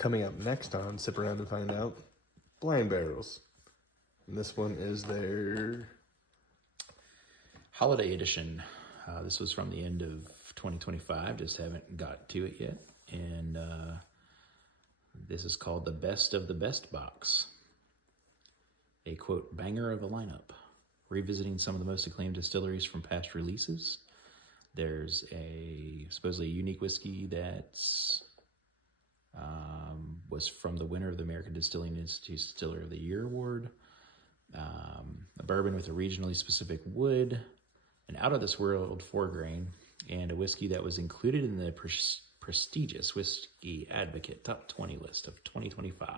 Coming up next on Sip Around and Find Out, Blind Barrels. And this one is their Holiday edition. This was from the end of 2025. Just haven't got to it yet. And this is called the Best of the Best box. A quote, banger of a lineup. Revisiting some of the most acclaimed distilleries from past releases. There's a supposedly a unique whiskey that's was from the winner of the American Distilling Institute's Distiller of the Year Award. A bourbon with a regionally specific wood, an out-of-this-world 4-grain, and a whiskey that was included in the prestigious Whiskey Advocate Top 20 list of 2025.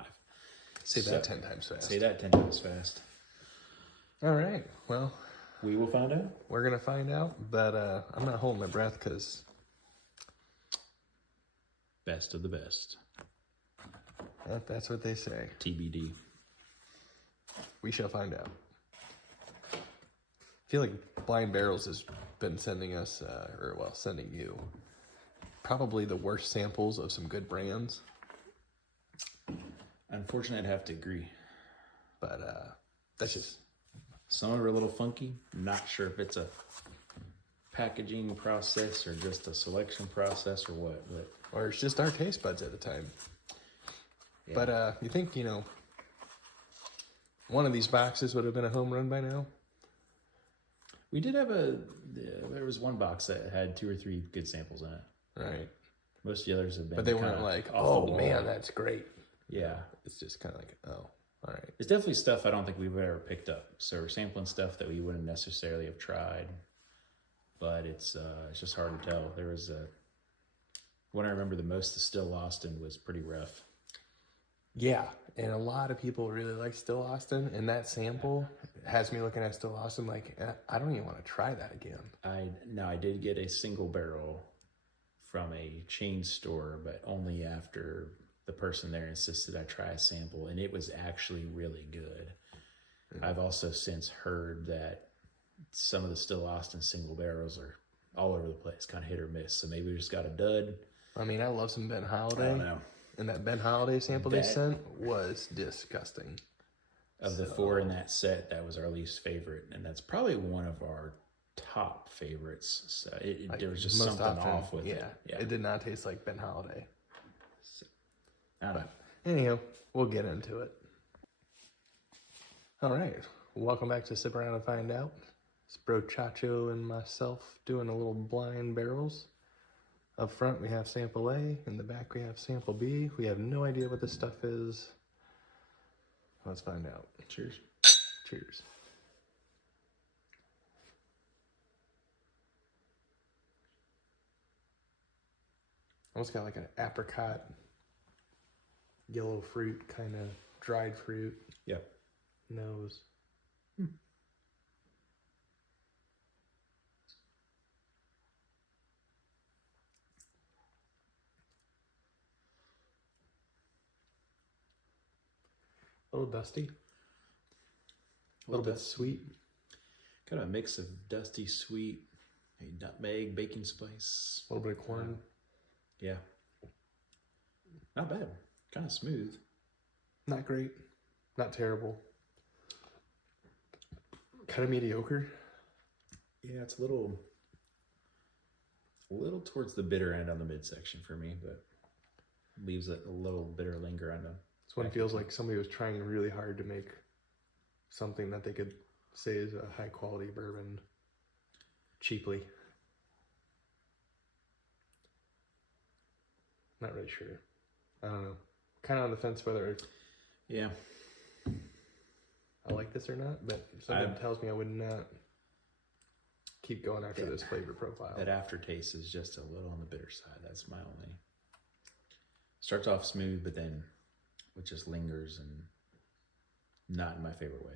Say that 10 times fast. Say that 10 times fast. All right. Well, we will find out. We're going to find out, but I'm not holding my breath because... Best of the best. That's what they say. TBD. We shall find out. I feel like Blind Barrels has been sending us, sending you, probably the worst samples of some good brands. Unfortunately, I'd have to agree. But that's just... Some are a little funky. Not sure if it's a packaging process or just a selection process or what. But or it's just our taste buds at the time. Yeah. But you think, one of these boxes would have been a home run by now? We did have there was one box that had 2 or 3 good samples in it. Right. Most of the others have been. But they weren't like, oh man, that's great. Yeah. It's just kind of like, oh, all right. It's definitely stuff I don't think we've ever picked up. So we're sampling stuff that we wouldn't necessarily have tried. But it's just hard to tell. There was one I remember the most, the Still Austin, was pretty rough. Yeah, and a lot of people really like Still Austin, and that sample has me looking at Still Austin like, I don't even want to try that again. I did get a single barrel from a chain store, but only after the person there insisted I try a sample, and it was actually really good. Mm-hmm. I've also since heard that some of the Still Austin single barrels are all over the place, kind of hit or miss, so maybe we just got a dud. I mean, I love some Ben Holiday. I don't know. And that Ben Holiday sample they sent was disgusting. Of the 4 in that set, that was our least favorite. And that's probably one of our top favorites. So there was just something off with it. Yeah, it did not taste like Ben Holiday. So, I don't know. Anyhow, we'll get into it. All right. Welcome back to Sip Around and Find Out. It's Bro Chacho and myself doing a little blind barrels. Up front, we have sample A. In the back, we have sample B. We have no idea what this stuff is. Let's find out. Cheers. Cheers. Almost got like an apricot, yellow fruit, kind of dried fruit. Yep. Nose. A little dusty. A little bit sweet. Kind of a mix of dusty, sweet, nutmeg, baking spice. A little bit of corn. Yeah. Not bad. Kind of smooth. Not great. Not terrible. Kind of mediocre. Yeah, it's a little towards the bitter end on the midsection for me, but leaves a little bitter linger on them. This one feels like somebody was trying really hard to make something that they could say is a high quality bourbon cheaply. Not really sure. I don't know. Kind of on the fence whether I like this or not, but something tells me I would not keep going after this flavor profile. That aftertaste is just a little on the bitter side. That's my only. Starts off smooth, but then it just lingers and not in my favorite way.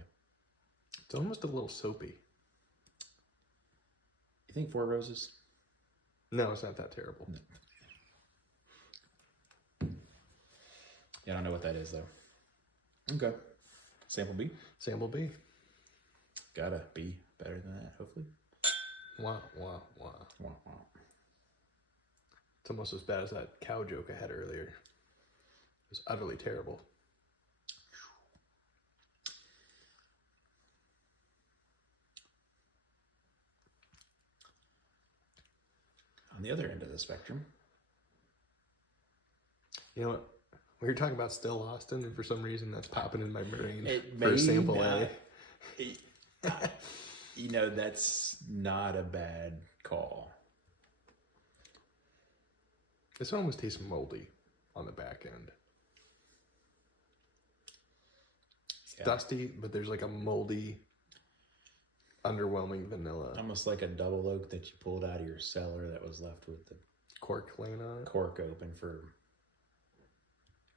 It's almost a little soapy. You think Four Roses? No, it's not that terrible. No. Yeah, I don't know what that is though. Okay. Sample B? Sample B. Gotta be better than that, hopefully. Wah, wah, wah. Wah, wah. It's almost as bad as that cow joke I had earlier. was utterly terrible. On the other end of the spectrum, You know what? We were talking about Still Austin, and for some reason that's popping in my brain it for may sample not- A. you know, that's not a bad call. This one almost tastes moldy on the back end. It's Yeah. dusty, but there's like a moldy, underwhelming vanilla Almost like a double oak that you pulled out of your cellar that was left with the cork laying on it. cork open for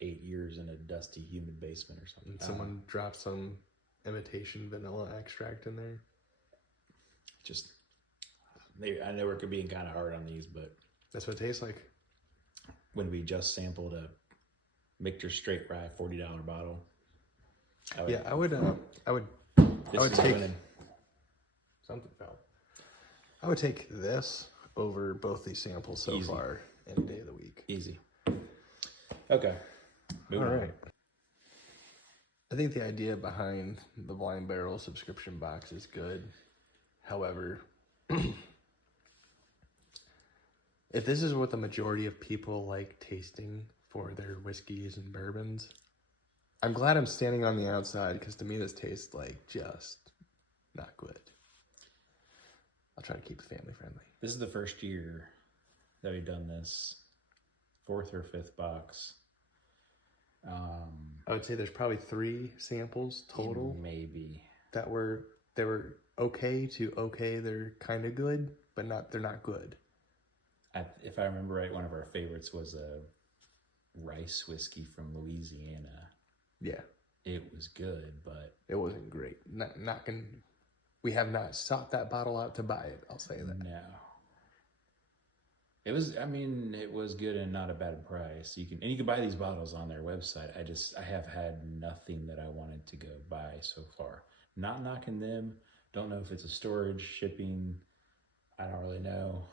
8 years in a dusty, humid basement or something. And someone dropped some imitation vanilla extract in there. Just, I know we're being kind of hard on these, but That's what it tastes like. when we just sampled a Michter Straight Rye $40 bottle, I would, Yeah, I would this would is take- winning. something fell. I would take this over both these samples so Easy. far any day of the week. Easy. Okay. Moving All on. right. I think the idea behind the Blind Barrel subscription box is good. However, if this is what the majority of people like tasting for their whiskeys and bourbons, I'm glad I'm standing on the outside because to me this tastes like just not good. I'll try to keep it family friendly. This is the first year that we've done this, 4th or 5th box. I would say there's probably 3 samples total Maybe. that were okay to okay. They're kind of good, but they're not good. If I remember right, one of our favorites was a rice whiskey from Louisiana. Yeah, It was good, but it wasn't great. We have not sought that bottle out to buy it. I'll say that. no. It was, I mean, it was good and not a bad price. You can buy these bottles on their website. I have had nothing that I wanted to go buy so far. Not knocking them. Don't know if it's a storage, shipping. I don't really know.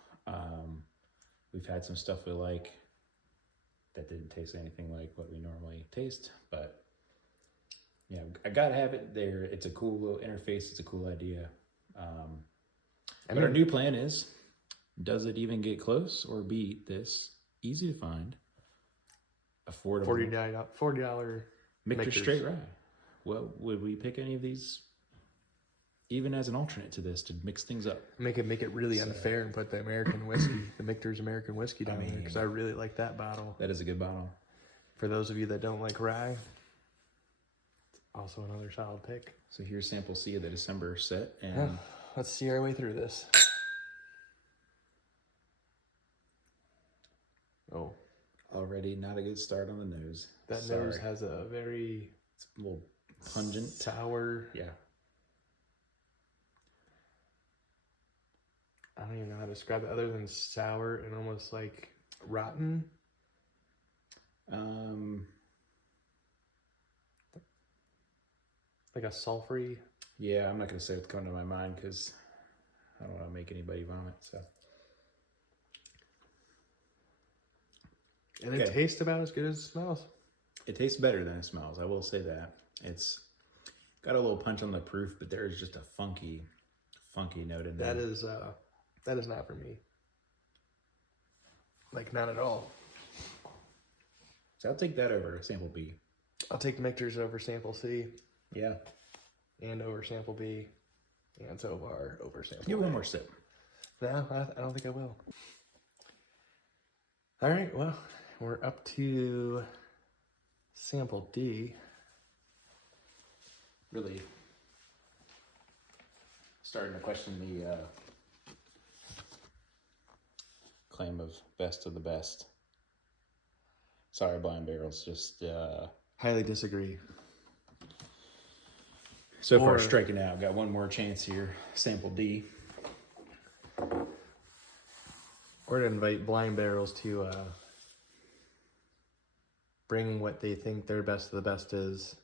We've had some stuff we like that didn't taste anything like what we normally taste, but yeah, I gotta have it there. It's a cool little interface. It's a cool idea. But our new plan is, does it even get close or beat this easy to find, affordable $40 Michter Michters. Straight Rye? Well, would we pick any of these even as an alternate to this to mix things up? Make it really unfair and put the American whiskey, the Michter's American whiskey down there because I really like that bottle. That is a good bottle. For those of you that don't like rye, it's also another solid pick. So here's sample C of the December set, and Let's see our way through this. Oh, already not a good start on the nose. that nose has a very It's a little pungent. sour. Yeah. I don't even know how to describe it other than sour and almost like rotten. Like a sulfury. Yeah, I'm not gonna say what's coming to my mind because I don't want to make anybody vomit. So And it Okay. tastes about as good as it smells. it tastes better than it smells. I will say that. It's got a little punch on the proof, but there is just a funky note in there. That is not for me. Like not at all. So I'll take that over sample B. I'll take Michter's over sample C Yeah. and over sample B and so far over sample Give A. one more sip. No, I don't think I will. All right, well, we're up to sample D. Really starting to question the claim of best of the best. Sorry, Blind Barrels. Just Highly disagree. so far Or- striking out. Got one more chance here. Sample D. Or to invite Blind Barrels to bring what they think their best of the best is.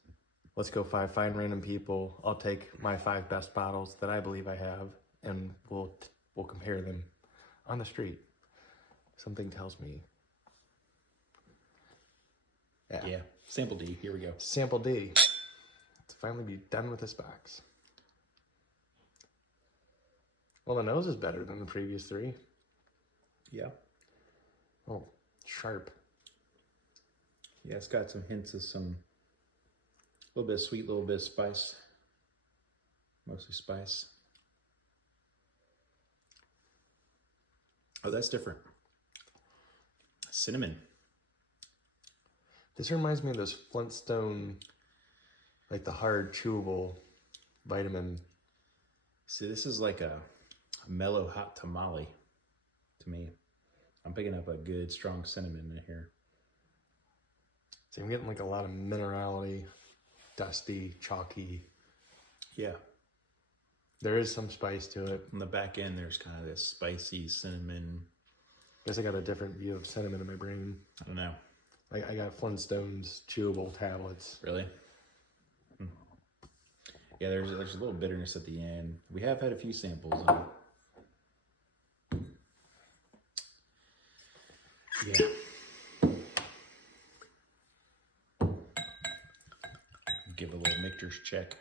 Let's go find random people. I'll take my 5 best bottles that I believe I have, and we'll compare them on the street. Something tells me Yeah. Sample D. Here we go. Sample D. Let's finally be done with this box. Well, the nose is better than the previous three. Yeah. Oh, sharp. Yeah, it's got some hints of a little bit of sweet, a little bit of spice. Mostly spice. Oh, that's different. Cinnamon. This reminds me of those Flintstone, like the hard chewable vitamin. See, this is like a mellow hot tamale to me. I'm picking up a good strong cinnamon in here. See, I'm getting like a lot of minerality, dusty, chalky. Yeah. There is some spice to it. On the back end, there's kind of this spicy cinnamon. Guess I got a different view of cinnamon in my brain. I don't know. I got Flintstones chewable tablets. Really? Yeah, there's a little bitterness at the end. We have had a few samples. Yeah. Give a little Michter's check.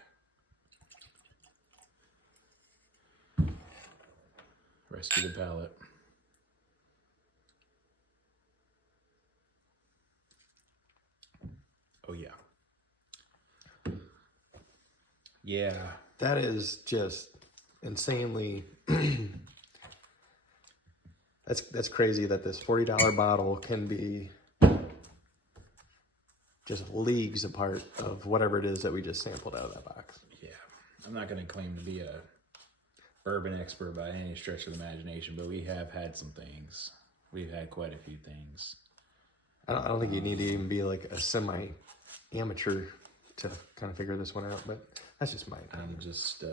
Rescue the palate. Oh yeah. Yeah. That is just insanely. That's crazy that this $40 bottle can be just leagues apart of whatever it is that we just sampled out of that box. Yeah. I'm not going to claim to be a bourbon expert by any stretch of the imagination, but we have had some things. We've had quite a few things. I don't think you need to even be like a semi-amateur to kind of figure this one out, but that's just my opinion. I'm just,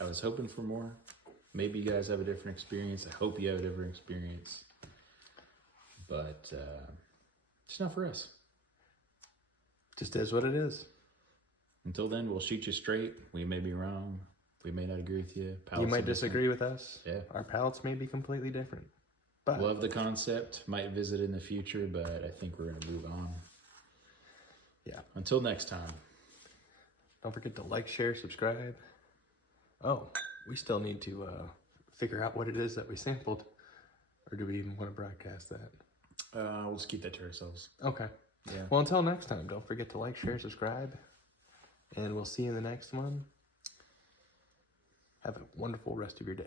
I was hoping for more. Maybe you guys have a different experience. I hope you have a different experience. But it's not for us. Just is what it is. Until then, we'll shoot you straight. We may be wrong. We may not agree with you. You Palates might are disagree with us. Yeah. Our palates may be completely different. But Love the concept. Might visit in the future, but I think we're going to move on. yeah. Until next time. Don't forget to like, share, subscribe. Oh, we still need to figure out what it is that we sampled. Or do we even want to broadcast that? We'll just keep that to ourselves. Okay. Yeah. Well, until next time, don't forget to like, share, subscribe. And we'll see you in the next one. Have a wonderful rest of your day.